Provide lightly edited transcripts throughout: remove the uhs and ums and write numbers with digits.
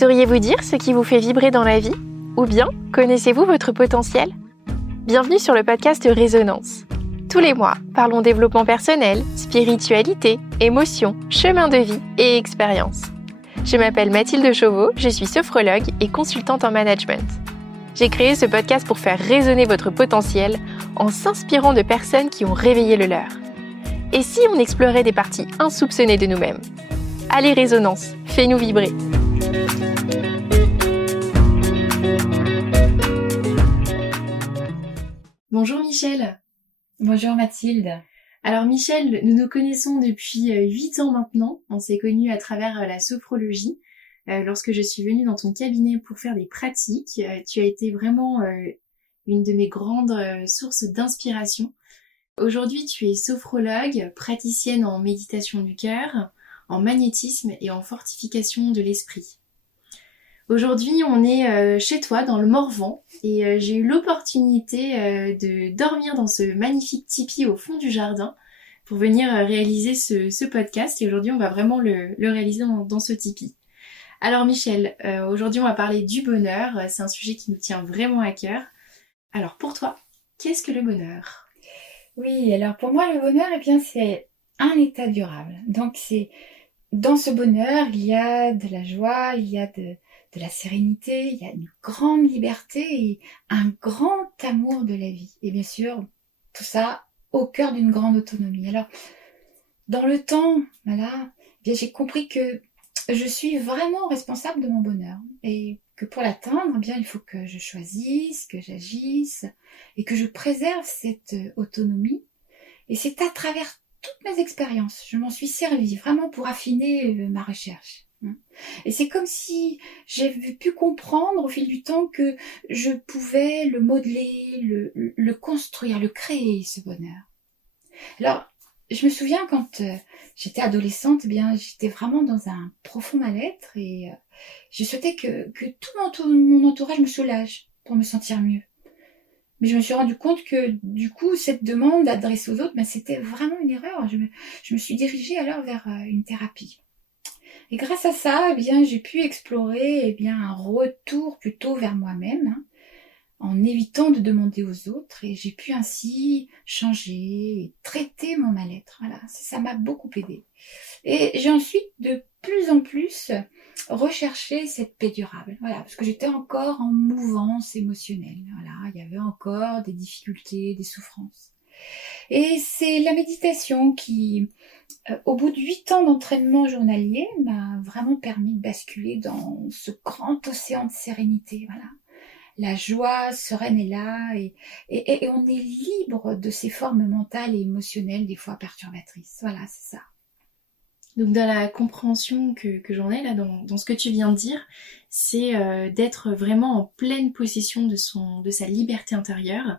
Sauriez-vous dire ce qui vous fait vibrer dans la vie? Ou bien, connaissez-vous votre potentiel? Bienvenue sur le podcast Résonance. Tous les mois, parlons développement personnel, spiritualité, émotions, chemin de vie et expérience. Je m'appelle Mathilde Chauveau, je suis sophrologue et consultante en management. J'ai créé ce podcast pour faire résonner votre potentiel en s'inspirant de personnes qui ont réveillé le leur. Et si on explorait des parties insoupçonnées de nous-mêmes? Allez Résonance, fais-nous vibrer. Bonjour Michel. Bonjour Mathilde. Alors Michel, nous nous connaissons depuis 8 ans maintenant. On s'est connus à travers la sophrologie. Lorsque je suis venue dans ton cabinet pour faire des pratiques, tu as été vraiment une de mes grandes sources d'inspiration. Aujourd'hui, tu es sophrologue, praticienne en méditation du cœur, en magnétisme et en fortification de l'esprit. Aujourd'hui, on est chez toi dans le Morvan et j'ai eu l'opportunité de dormir dans ce magnifique tipi au fond du jardin pour venir réaliser ce podcast. Et aujourd'hui, on va vraiment le réaliser dans ce tipi. Alors Michel, aujourd'hui, on va parler du bonheur. C'est un sujet qui nous tient vraiment à cœur. Alors pour toi, qu'est-ce que le bonheur ? Oui, alors pour moi, le bonheur, c'est un état durable. Donc dans ce bonheur, il y a de la joie, il y a de la sérénité, il y a une grande liberté et un grand amour de la vie. Et bien sûr, tout ça au cœur d'une grande autonomie. Alors, dans le temps, j'ai compris que je suis vraiment responsable de mon bonheur et que pour l'atteindre, il faut que je choisisse, que j'agisse et que je préserve cette autonomie. Et c'est à travers toutes mes expériences, je m'en suis servie vraiment pour affiner ma recherche. Et c'est comme si j'avais pu comprendre au fil du temps que je pouvais le modeler, le construire, le créer, ce bonheur. Alors, je me souviens quand j'étais adolescente, j'étais vraiment dans un profond mal-être et je souhaitais que tout mon entourage me soulage pour me sentir mieux. Mais je me suis rendu compte que du coup, cette demande adressée aux autres, c'était vraiment une erreur. Je me suis dirigée alors vers une thérapie. Et grâce à ça, j'ai pu explorer un retour plutôt vers moi-même, en évitant de demander aux autres. Et j'ai pu ainsi changer et traiter mon mal-être. Voilà, ça m'a beaucoup aidée. Et j'ai ensuite de plus en plus recherché cette paix durable. Voilà, parce que j'étais encore en mouvance émotionnelle. Voilà, il y avait encore des difficultés, des souffrances. Et c'est la méditation qui, au bout de 8 ans d'entraînement journalier, m'a vraiment permis de basculer dans ce grand océan de sérénité. Voilà. La joie sereine est là et on est libre de ces formes mentales et émotionnelles des fois perturbatrices. Voilà, c'est ça. Donc dans la compréhension que j'en ai là, dans ce que tu viens de dire, c'est d'être vraiment en pleine possession de sa liberté intérieure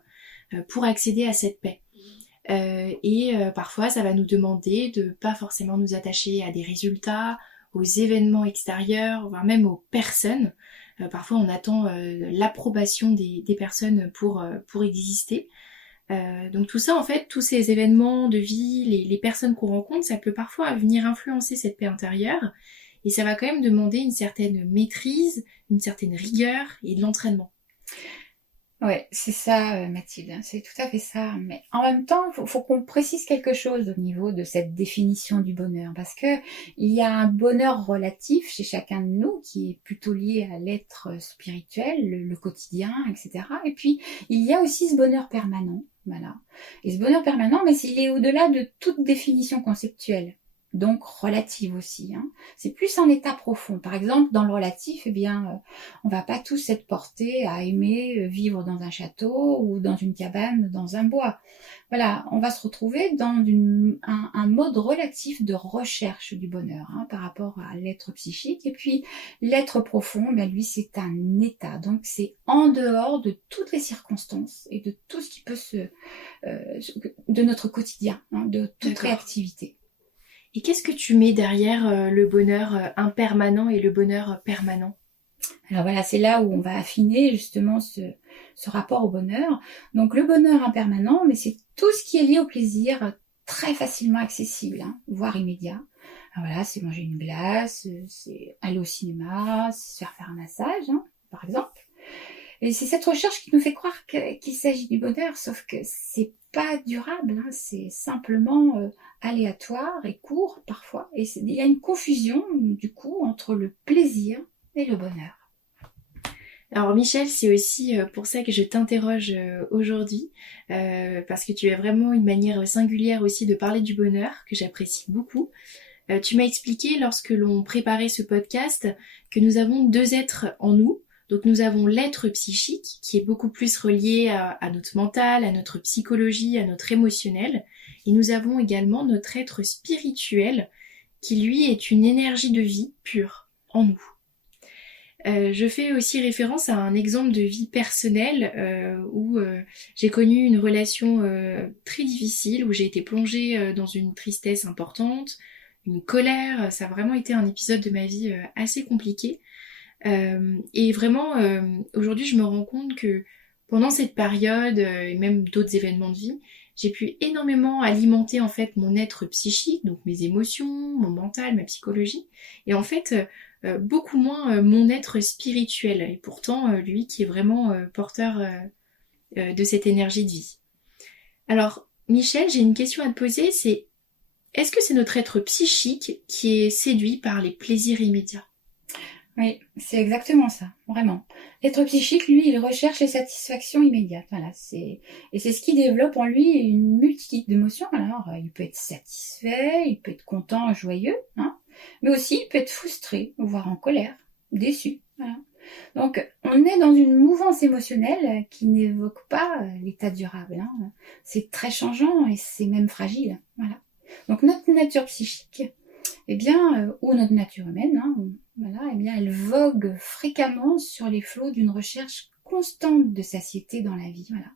pour accéder à cette paix. Parfois ça va nous demander de pas forcément nous attacher à des résultats, aux événements extérieurs, voire même aux personnes. Parfois on attend l'approbation des personnes pour exister. Donc tout ça en fait, tous ces événements de vie, les personnes qu'on rencontre, ça peut parfois venir influencer cette paix intérieure et ça va quand même demander une certaine maîtrise, une certaine rigueur et de l'entraînement. Ouais, c'est ça Mathilde, c'est tout à fait ça. Mais en même temps, faut qu'on précise quelque chose au niveau de cette définition du bonheur, parce que il y a un bonheur relatif chez chacun de nous qui est plutôt lié à l'être spirituel, le quotidien, etc. Et puis il y a aussi ce bonheur permanent, voilà. Et ce bonheur permanent, il est au-delà de toute définition conceptuelle. Donc relative aussi. C'est plus un état profond. Par exemple, dans le relatif, on va pas tous être portés à aimer vivre dans un château ou dans une cabane, dans un bois. Voilà, on va se retrouver dans un mode relatif de recherche du bonheur par rapport à l'être psychique. Et puis l'être profond, lui, c'est un état. Donc c'est en dehors de toutes les circonstances et de tout ce qui peut de notre quotidien, de toute réactivité. Et qu'est-ce que tu mets derrière le bonheur impermanent et le bonheur permanent ? Alors voilà, c'est là où on va affiner justement ce rapport au bonheur. Donc le bonheur impermanent, c'est tout ce qui est lié au plaisir très facilement accessible, voire immédiat. Alors voilà, c'est manger une glace, c'est aller au cinéma, c'est se faire un massage, hein, par exemple. Et c'est cette recherche qui nous fait croire qu'il s'agit du bonheur, sauf que c'est pas durable, hein, c'est simplement aléatoire et court parfois. Et il y a une confusion du coup entre le plaisir et le bonheur. Alors Michel, c'est aussi pour ça que je t'interroge aujourd'hui, parce que tu as vraiment une manière singulière aussi de parler du bonheur, que j'apprécie beaucoup. Tu m'as expliqué lorsque l'on préparait ce podcast que nous avons deux êtres en nous. Donc nous avons l'être psychique qui est beaucoup plus relié à notre mental, à notre psychologie, à notre émotionnel. Et nous avons également notre être spirituel qui lui est une énergie de vie pure en nous. Je fais aussi référence à un exemple de vie personnelle où j'ai connu une relation très difficile, où j'ai été plongée dans une tristesse importante, une colère. Ça a vraiment été un épisode de ma vie assez compliqué. Et vraiment, aujourd'hui, je me rends compte que pendant cette période et même d'autres événements de vie, j'ai pu énormément alimenter en fait mon être psychique, donc mes émotions, mon mental, ma psychologie, et en fait beaucoup moins mon être spirituel. Et pourtant, lui qui est vraiment porteur de cette énergie de vie. Alors, Michel, j'ai une question à te poser, c'est est-ce que c'est notre être psychique qui est séduit par les plaisirs immédiats ? Oui, c'est exactement ça, vraiment. L'être psychique, lui, il recherche les satisfactions immédiates. Voilà, et c'est ce qui développe en lui une multitude d'émotions. Alors, il peut être satisfait, il peut être content, joyeux, hein, mais aussi il peut être frustré, voire en colère, déçu. Voilà. Donc, on est dans une mouvance émotionnelle qui n'évoque pas l'état durable. Hein. C'est très changeant et c'est même fragile. Voilà. Donc, notre nature psychique, eh bien, ou notre nature humaine, hein, voilà, eh bien, elle vogue fréquemment sur les flots d'une recherche constante de satiété dans la vie. Voilà.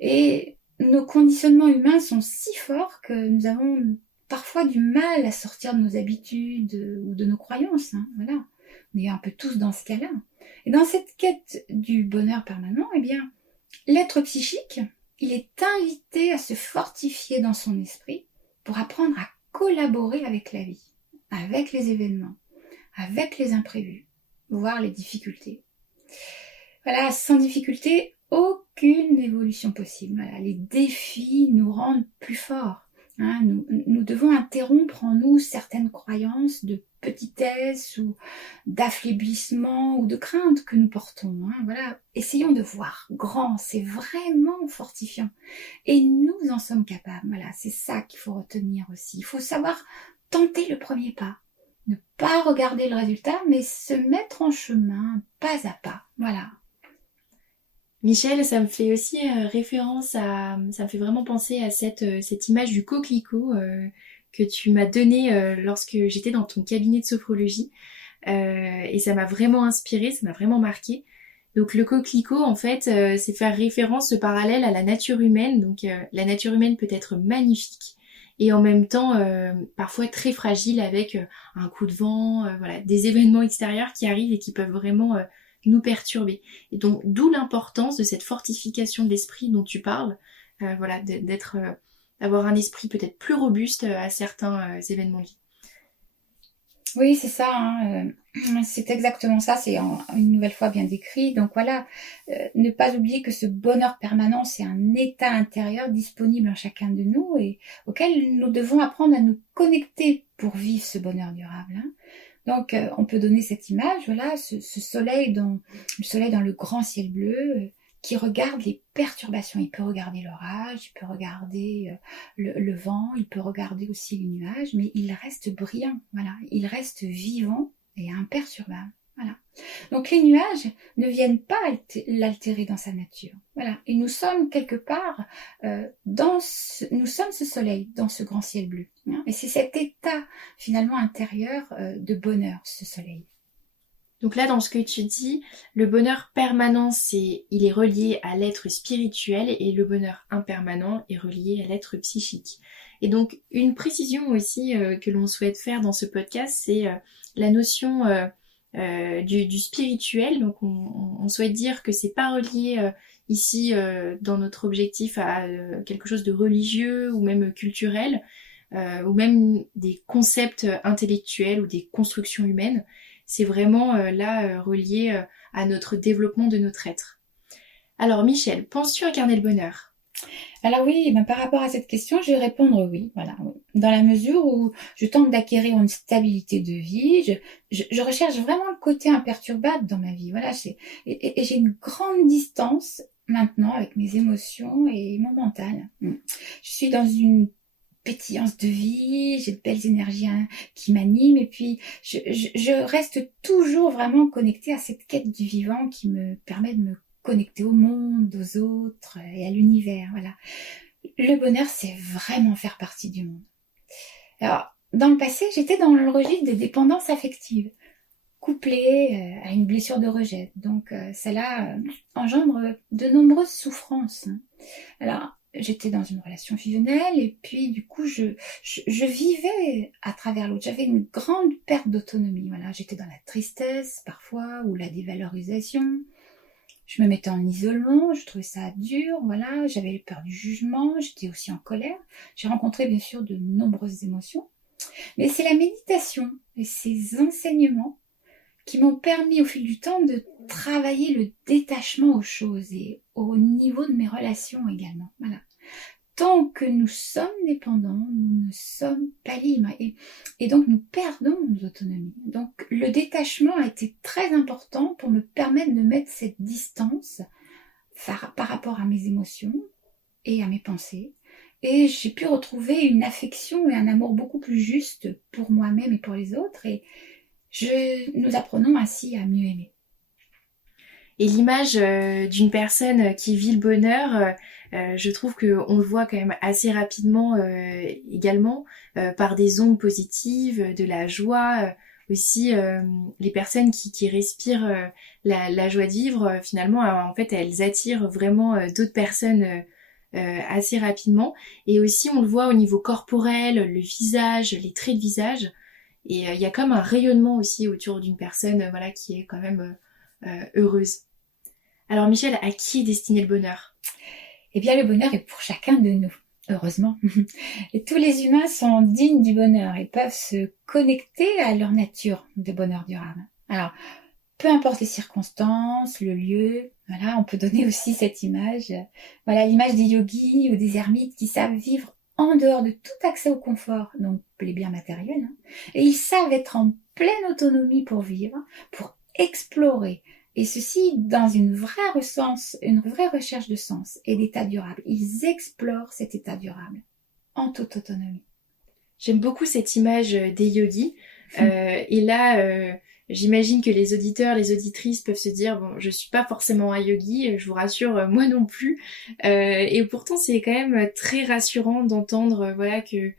Et nos conditionnements humains sont si forts que nous avons parfois du mal à sortir de nos habitudes ou de nos croyances. Hein, voilà. On est un peu tous dans ce cas-là. Et dans cette quête du bonheur permanent, eh bien, l'être psychique, il est invité à se fortifier dans son esprit pour apprendre à collaborer avec la vie, avec les événements, avec les imprévus, voire les difficultés. Voilà, sans difficulté, aucune évolution possible. Voilà, les défis nous rendent plus forts. Hein, nous devons interrompre en nous certaines croyances de petitesse ou d'affaiblissement ou de crainte que nous portons. Hein, voilà, essayons de voir grand, c'est vraiment fortifiant. Et nous en sommes capables. Voilà, c'est ça qu'il faut retenir aussi. Il faut savoir tenter le premier pas. Ne pas regarder le résultat, mais se mettre en chemin, pas à pas. Voilà. Michel, ça me fait aussi référence à... Ça me fait vraiment penser à cette image du coquelicot que tu m'as donnée lorsque j'étais dans ton cabinet de sophrologie. Et ça m'a vraiment inspirée, ça m'a vraiment marqué. Donc le coquelicot, en fait, c'est faire référence, ce parallèle à la nature humaine. Donc la nature humaine peut être magnifique et en même temps parfois très fragile avec un coup de vent, voilà, des événements extérieurs qui arrivent et qui peuvent vraiment nous perturber. Et donc d'où l'importance de cette fortification de l'esprit dont tu parles, voilà, d'avoir un esprit peut-être plus robuste à certains événements de vie. Oui, c'est ça, hein, c'est exactement ça, c'est une nouvelle fois bien décrit. Donc voilà, ne pas oublier que ce bonheur permanent, c'est un état intérieur disponible en chacun de nous et auquel nous devons apprendre à nous connecter pour vivre ce bonheur durable. Hein. Donc on peut donner cette image, voilà, ce soleil dans le grand ciel bleu, qui regarde les perturbations. Il peut regarder l'orage, il peut regarder le vent, il peut regarder aussi les nuages, mais il reste brillant, voilà. Il reste vivant et imperturbable, voilà. Donc les nuages ne viennent pas l'altérer dans sa nature, voilà. Et nous sommes quelque part nous sommes ce soleil dans ce grand ciel bleu, hein. Et c'est cet état finalement intérieur de bonheur, ce soleil. Donc là, dans ce que tu dis, le bonheur permanent, il est relié à l'être spirituel et le bonheur impermanent est relié à l'être psychique. Et donc, une précision aussi que l'on souhaite faire dans ce podcast, c'est la notion du spirituel. Donc, on souhaite dire que c'est pas relié ici dans notre objectif à quelque chose de religieux ou même culturel. ou même des concepts intellectuels ou des constructions humaines. C'est vraiment relié à notre développement de notre être. Alors Michel, penses-tu incarner le bonheur? Alors oui, ben par rapport à cette question, je vais répondre oui, voilà, oui. Dans la mesure où je tente d'acquérir une stabilité de vie, je recherche vraiment le côté imperturbable dans ma vie, voilà, et j'ai une grande distance maintenant avec mes émotions et mon mental. Je suis dans une pétillance de vie, j'ai de belles énergies qui m'animent, et puis je reste toujours vraiment connectée à cette quête du vivant qui me permet de me connecter au monde, aux autres et à l'univers, voilà. Le bonheur, c'est vraiment faire partie du monde. Alors, dans le passé, j'étais dans le registre des dépendances affectives, couplées à une blessure de rejet. Donc, cela engendre de nombreuses souffrances. Alors, j'étais dans une relation fusionnelle et puis du coup, je vivais à travers l'autre. J'avais une grande perte d'autonomie. Voilà, j'étais dans la tristesse parfois ou la dévalorisation. Je me mettais en isolement, je trouvais ça dur, voilà, j'avais peur du jugement, j'étais aussi en colère. J'ai rencontré bien sûr de nombreuses émotions, mais c'est la méditation et ses enseignements qui m'ont permis au fil du temps de travailler le détachement aux choses et au niveau de mes relations également. Voilà. Tant que nous sommes dépendants, nous ne sommes pas libres et donc nous perdons nos autonomies. Donc le détachement a été très important pour me permettre de mettre cette distance par rapport à mes émotions et à mes pensées. Et j'ai pu retrouver une affection et un amour beaucoup plus juste pour moi-même et pour les autres. Et nous apprenons ainsi à mieux aimer. Et l'image d'une personne qui vit le bonheur, je trouve qu'on le voit quand même assez rapidement également par des ondes positives, de la joie, aussi les personnes qui respirent la joie de vivre, finalement, en fait, elles attirent vraiment d'autres personnes assez rapidement. Et aussi, on le voit au niveau corporel, le visage, les traits de visage. Et il y a comme un rayonnement aussi autour d'une personne voilà, qui est quand même heureuse. Alors Michel, à qui est destiné le bonheur? Eh bien, le bonheur est pour chacun de nous, heureusement. Et tous les humains sont dignes du bonheur et peuvent se connecter à leur nature de bonheur durable. Alors, peu importe les circonstances, le lieu, voilà, on peut donner aussi cette image. Voilà, l'image des yogis ou des ermites qui savent vivre en dehors de tout accès au confort, donc les biens matériels. Et ils savent être en pleine autonomie pour vivre, pour explorer. Et ceci dans une vraie recherche de sens et d'état durable. Ils explorent cet état durable en toute autonomie. J'aime beaucoup cette image des yogis. Et là, j'imagine que les auditeurs, les auditrices peuvent se dire, bon, je suis pas forcément un yogi, je vous rassure, moi non plus. Et pourtant, c'est quand même très rassurant d'entendre, voilà, que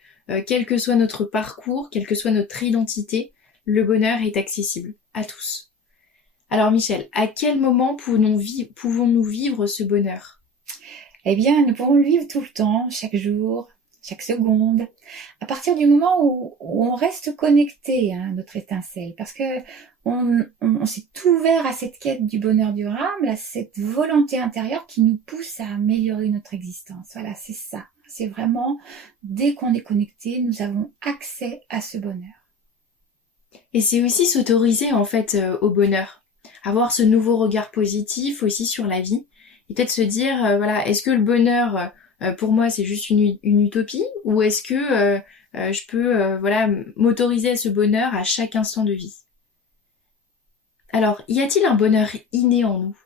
quel que soit notre parcours, quelle que soit notre identité, le bonheur est accessible à tous. Alors Michel, à quel moment pouvons-nous vivre ce bonheur? Eh bien, nous pourrons le vivre tout le temps, chaque jour, chaque seconde, à partir du moment où on reste connecté à notre étincelle, parce que on s'est ouvert à cette quête du bonheur durable, à cette volonté intérieure qui nous pousse à améliorer notre existence. Voilà, c'est ça. C'est vraiment, dès qu'on est connecté, nous avons accès à ce bonheur. Et c'est aussi s'autoriser en fait au bonheur. Avoir ce nouveau regard positif aussi sur la vie. Et peut-être se dire, voilà, est-ce que le bonheur, pour moi, c'est juste une utopie? Ou est-ce que je peux voilà, m'autoriser à ce bonheur à chaque instant de vie? Alors, y a-t-il un bonheur inné en nous?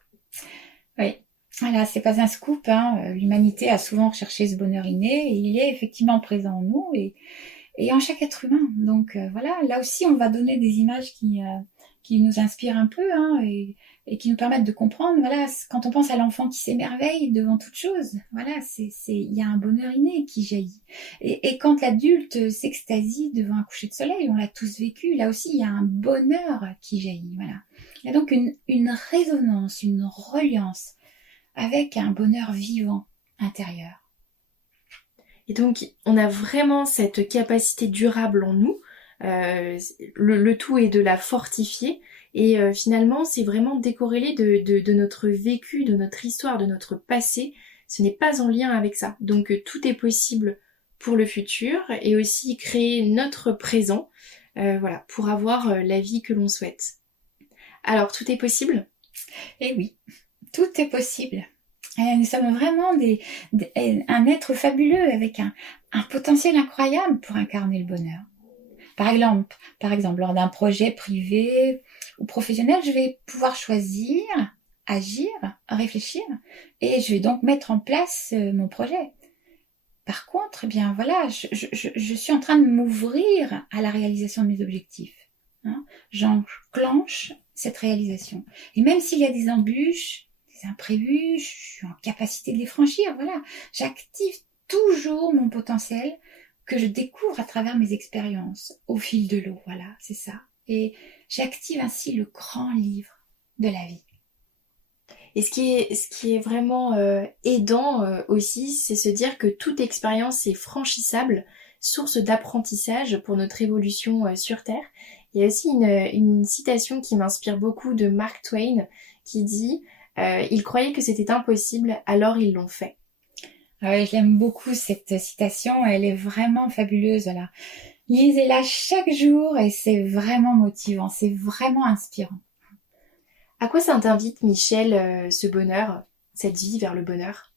Oui, voilà, c'est pas un scoop, hein. L'humanité a souvent recherché ce bonheur inné et il est effectivement présent en nous et en chaque être humain. Donc voilà, là aussi on va donner des images qui nous inspirent un peu hein, et qui nous permettent de comprendre. Voilà, quand on pense à l'enfant qui s'émerveille devant toute chose, voilà, il y a un bonheur inné qui jaillit. Et quand l'adulte s'extasie devant un coucher de soleil, on l'a tous vécu, là aussi il y a un bonheur qui jaillit. Voilà. Il y a donc une résonance, une reliance avec un bonheur vivant intérieur. Et donc, on a vraiment cette capacité durable en nous. Le tout est de la fortifier. Et finalement, c'est vraiment décorrélé de notre vécu, de notre histoire, de notre passé. Ce n'est pas en lien avec ça. Donc, tout est possible pour le futur et aussi créer notre présent, voilà, pour avoir la vie que l'on souhaite. Alors, tout est possible ? Eh oui, tout est possible. Nous sommes vraiment un être fabuleux avec un potentiel incroyable pour incarner le bonheur. Par exemple, lors d'un projet privé ou professionnel, je vais pouvoir choisir, agir, réfléchir et je vais donc mettre en place mon projet. Par contre, eh bien voilà, je suis en train de m'ouvrir à la réalisation de mes objectifs. J'enclenche cette réalisation. Et même s'il y a des embûches, des imprévus, je suis en capacité de les franchir. Voilà, j'active toujours mon potentiel que je découvre à travers mes expériences au fil de l'eau. Voilà, c'est ça. Et j'active ainsi le grand livre de la vie. Et ce qui est vraiment aidant aussi, c'est se dire que toute expérience est franchissable, source d'apprentissage pour notre évolution sur Terre. Il y a aussi une citation qui m'inspire beaucoup de Mark Twain qui dit « Ils croyaient que c'était impossible, alors ils l'ont fait ». Oui, j'aime beaucoup cette citation, elle est vraiment fabuleuse. Voilà. Lisez-la chaque jour et c'est vraiment motivant, c'est vraiment inspirant. À quoi ça t'invite, Michel, ce bonheur, cette vie vers le bonheur ?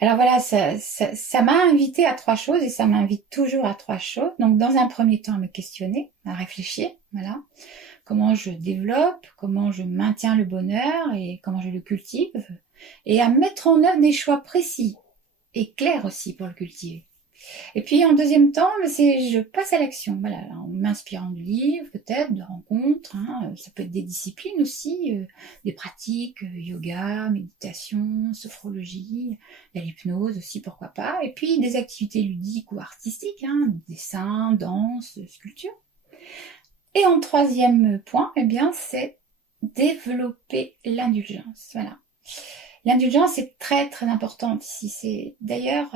Alors voilà, ça m'a invité à 3 choses et ça m'invite toujours à 3 choses. Donc dans un premier temps, à me questionner, à réfléchir, voilà. Comment je développe, comment je maintiens le bonheur et comment je le cultive. Et à mettre en œuvre des choix précis et clairs aussi pour le cultiver. Et puis en deuxième temps, je passe à l'action, voilà, en m'inspirant de livres, peut-être, de rencontres, ça peut être des disciplines aussi, des pratiques, yoga, méditation, sophrologie, il y a l'hypnose aussi, pourquoi pas, et puis des activités ludiques ou artistiques, dessin, danse, sculpture. Et en troisième point, eh bien, c'est développer l'indulgence, voilà. L'indulgence est très très importante ici. C'est d'ailleurs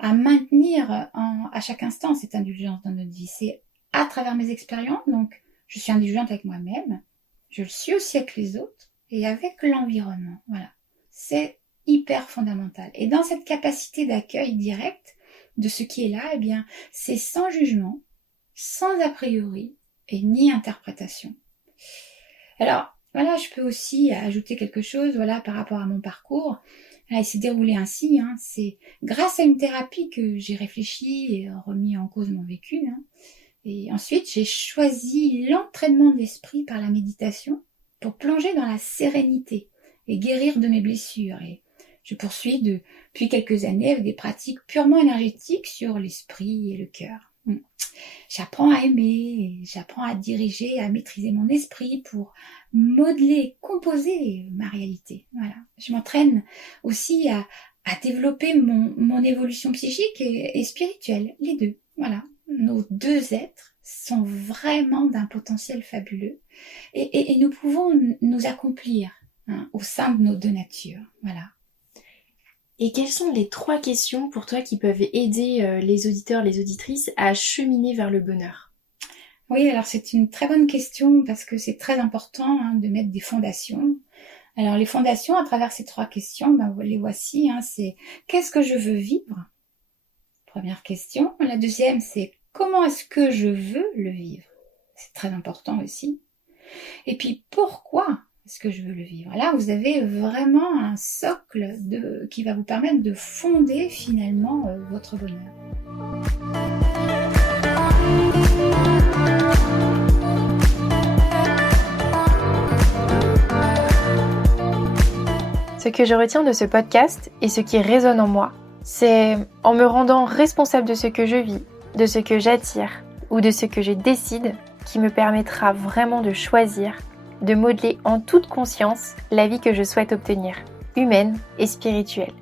à maintenir à chaque instant cette indulgence dans notre vie. C'est à travers mes expériences, donc je suis indulgente avec moi-même, je le suis aussi avec les autres et avec l'environnement. Voilà, c'est hyper fondamental. Et dans cette capacité d'accueil direct de ce qui est là, eh bien, c'est sans jugement, sans a priori et ni interprétation. Alors, voilà, je peux aussi ajouter quelque chose, voilà, par rapport à mon parcours. Là, il s'est déroulé ainsi, c'est grâce à une thérapie que j'ai réfléchi et remis en cause mon vécu. Et ensuite, j'ai choisi l'entraînement de l'esprit par la méditation pour plonger dans la sérénité et guérir de mes blessures. Et je poursuis depuis quelques années avec des pratiques purement énergétiques sur l'esprit et le cœur. J'apprends à aimer, j'apprends à diriger, à maîtriser mon esprit pour modeler, composer ma réalité. Voilà. Je m'entraîne aussi à développer mon évolution psychique et spirituelle, les deux. Voilà. Nos deux êtres sont vraiment d'un potentiel fabuleux et nous pouvons nous accomplir au sein de nos deux natures. Voilà. Et quelles sont les 3 questions pour toi qui peuvent aider les auditeurs, les auditrices à cheminer vers le bonheur ? Oui, alors c'est une très bonne question parce que c'est très important de mettre des fondations. Alors les fondations, à travers ces 3 questions, les voici. C'est qu'est-ce que je veux vivre ? Première question. La deuxième, c'est comment est-ce que je veux le vivre ? C'est très important aussi. Et puis pourquoi est-ce que je veux le vivre ? Là, vous avez vraiment un socle qui va vous permettre de fonder finalement votre bonheur. Ce que je retiens de ce podcast et ce qui résonne en moi, c'est en me rendant responsable de ce que je vis, de ce que j'attire ou de ce que je décide qui me permettra vraiment de choisir, de modeler en toute conscience la vie que je souhaite obtenir, humaine et spirituelle.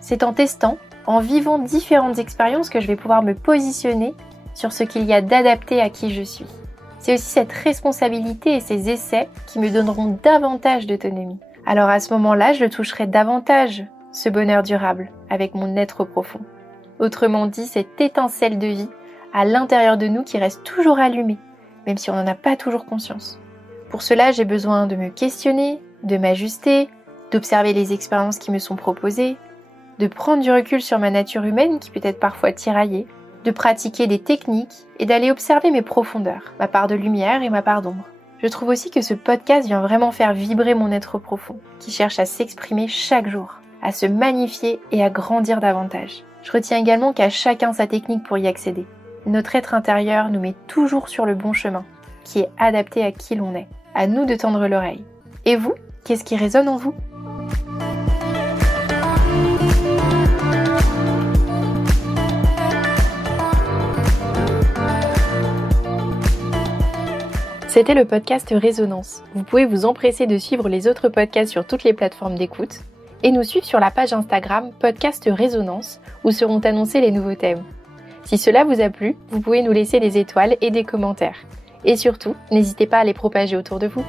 C'est en testant, en vivant différentes expériences que je vais pouvoir me positionner sur ce qu'il y a d'adapté à qui je suis. C'est aussi cette responsabilité et ces essais qui me donneront davantage d'autonomie. Alors à ce moment-là, je toucherai davantage ce bonheur durable avec mon être profond. Autrement dit, cette étincelle de vie à l'intérieur de nous qui reste toujours allumée, même si on n'en a pas toujours conscience. Pour cela, j'ai besoin de me questionner, de m'ajuster, d'observer les expériences qui me sont proposées, de prendre du recul sur ma nature humaine qui peut être parfois tiraillée, de pratiquer des techniques et d'aller observer mes profondeurs, ma part de lumière et ma part d'ombre. Je trouve aussi que ce podcast vient vraiment faire vibrer mon être profond, qui cherche à s'exprimer chaque jour, à se magnifier et à grandir davantage. Je retiens également qu'à chacun sa technique pour y accéder. Notre être intérieur nous met toujours sur le bon chemin, qui est adapté à qui l'on est. À nous de tendre l'oreille. Et vous, qu'est-ce qui résonne en vous ? C'était le podcast Résonance. Vous pouvez vous empresser de suivre les autres podcasts sur toutes les plateformes d'écoute et nous suivre sur la page Instagram Podcast Résonance où seront annoncés les nouveaux thèmes. Si cela vous a plu, vous pouvez nous laisser des étoiles et des commentaires. Et surtout, n'hésitez pas à les propager autour de vous.